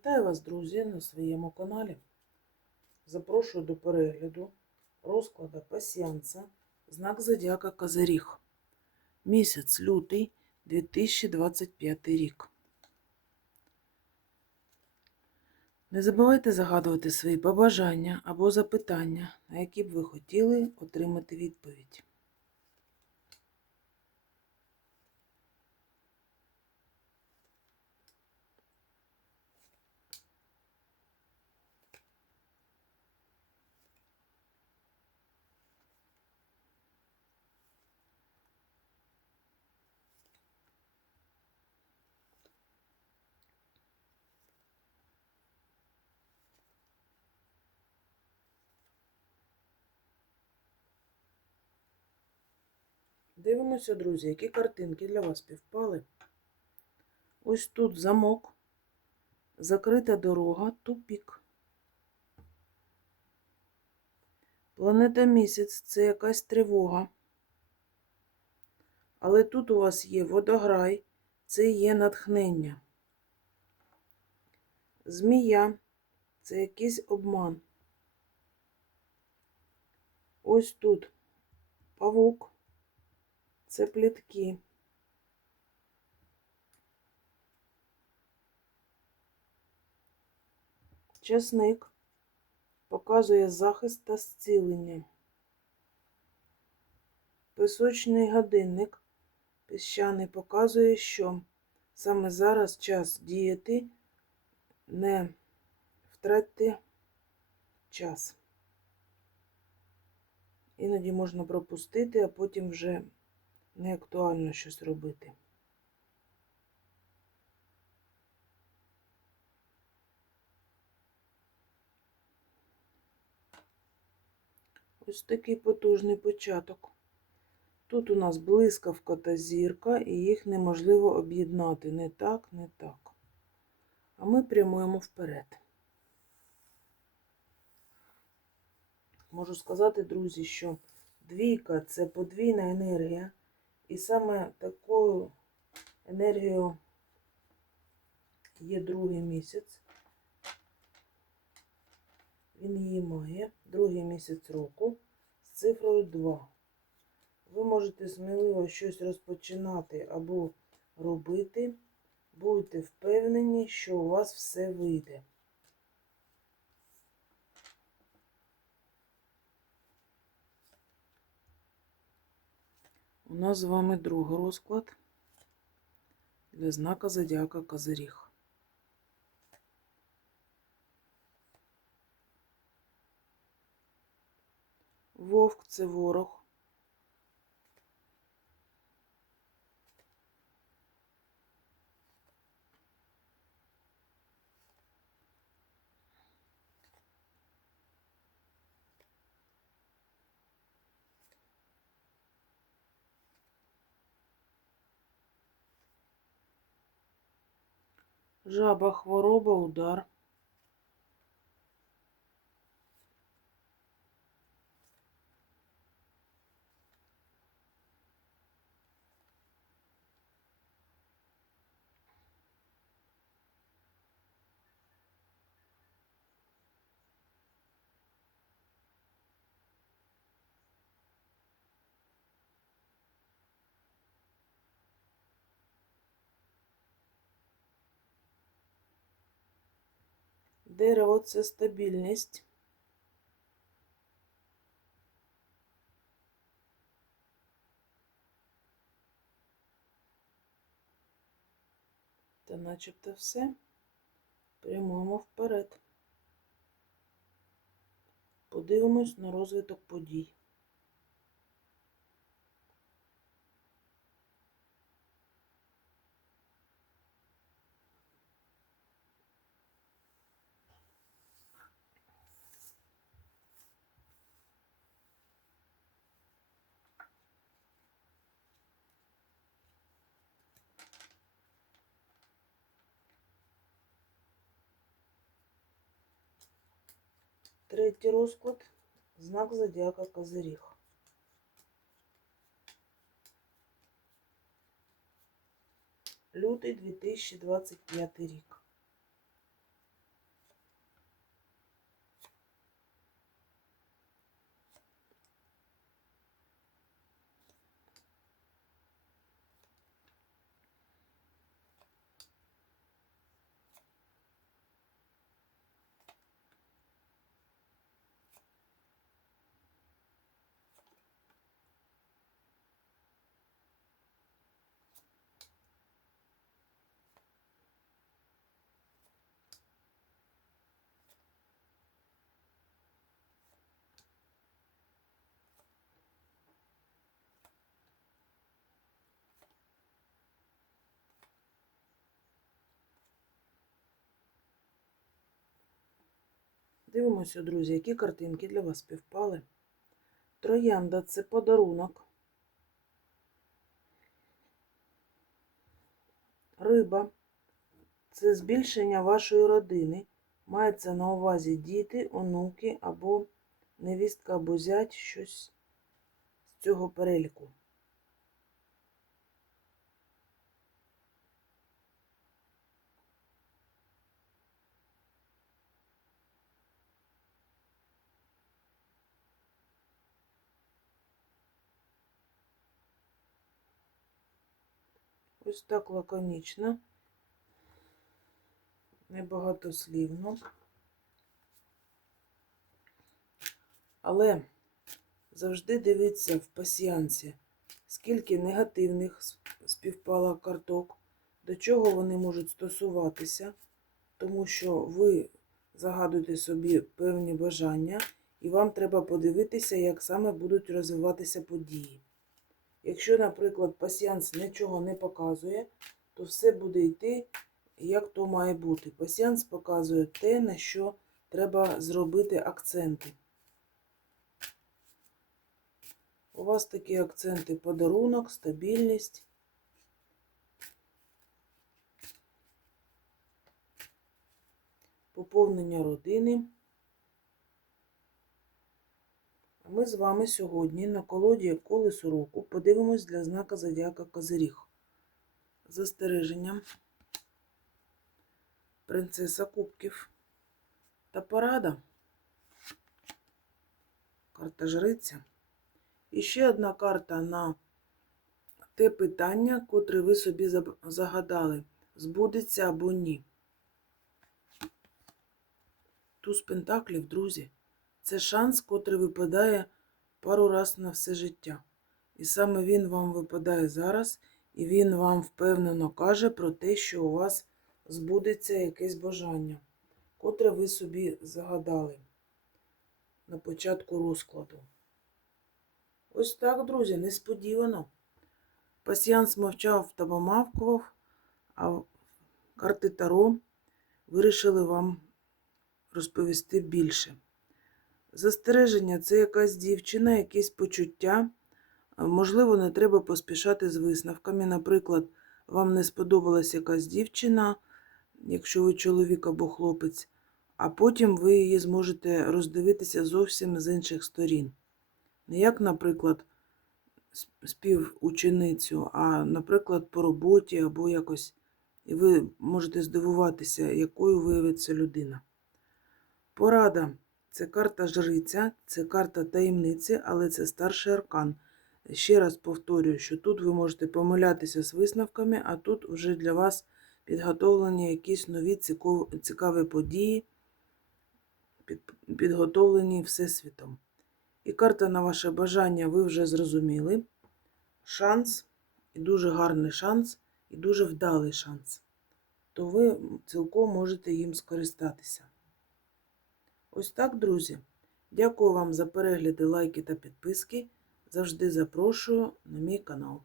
Вітаю вас, друзі, на своєму каналі. Запрошую до перегляду розкладу пасіянса, знак Зодіака Козиріг. Місяць лютий 2025 рік. Не забувайте загадувати свої побажання або запитання, на які б ви хотіли отримати відповідь. Дивимося, друзі, які картинки для вас співпали. Ось тут замок, закрита дорога, тупік. Планета місяць це якась тривога. Але тут у вас є водограй, це є натхнення. Змія це якийсь обман. Ось тут павук це плітки. Часник показує захист та зцілення. Пісочний годинник піщаний показує, що саме зараз час діяти, не втратити час. Іноді можна пропустити, а потім вже не актуально щось робити. Ось такий потужний початок. Тут у нас блискавка та зірка, і їх неможливо об'єднати не так, не так. А ми прямуємо вперед. Можу сказати, друзі, що двійка це подвійна енергія. І саме такою енергією є другий місяць. Він її має, другий місяць року з цифрою 2. Ви можете сміливо щось розпочинати або робити. Будьте впевнені, що у вас все вийде. У нас з вами другий розклад для знака Зодіака Козиріг. Вовк це ворог. Жаба, хвороба, удар. Дерево це стабільність. Та начебто все. Прямуємо вперед. Подивимось на розвиток подій. Третій розклад знак зодіака Козиріг. Лютий 2025 рік. Дивимося, друзі, які картинки для вас співпали. Троянда це подарунок. Риба це збільшення вашої родини. Мається на увазі діти, онуки або невістка або зять щось з цього переліку. Ось так лаконічно, небагатослівно. Але завжди дивіться в пасіянсі, скільки негативних с- співпало карток, до чого вони можуть стосуватися, тому що ви загадуєте собі певні бажання, і вам треба подивитися, як саме будуть розвиватися події. Якщо, наприклад, пасіянс нічого не показує, то все буде йти, як то має бути. Пасіянс показує те, на що треба зробити акценти. У вас такі акценти подарунок, стабільність. Поповнення родини. А ми з вами сьогодні на колоді колесо року подивимось для знака Зодіака Козиріг. Застереження. Принцеса Кубків та порада. Карта Жриця. І ще одна карта на те питання, котре ви собі загадали, збудеться або ні. Туз Пентаклів, друзі, це шанс, котрий випадає пару раз на все життя. І саме він вам випадає зараз, і він вам впевнено каже про те, що у вас збудеться якесь бажання, котре ви собі загадали на початку розкладу. Ось так, друзі, несподівано. Пасіянс мовчав та помавкував, а карти Таро вирішили вам розповісти більше. Застереження це якась дівчина, якісь почуття. Можливо, не треба поспішати з висновками. Наприклад, вам не сподобалась якась дівчина, якщо ви чоловік або хлопець, а потім ви її зможете роздивитися зовсім з інших сторін. Не як, наприклад, співученицю, а, наприклад, по роботі або якось. І ви можете здивуватися, якою виявиться людина. Порада це карта жриця, це карта таємниці, але це старший аркан. Ще раз повторюю, що тут ви можете помилятися з висновками, а тут вже для вас підготовлені якісь нові цікаві події, підготовлені Всесвітом. І карта на ваше бажання ви вже зрозуміли. Шанс, і дуже гарний шанс, і дуже вдалий шанс. То ви цілком можете їм скористатися. Ось так, друзі. Дякую вам за перегляди, лайки та підписки. Завжди запрошую на мій канал.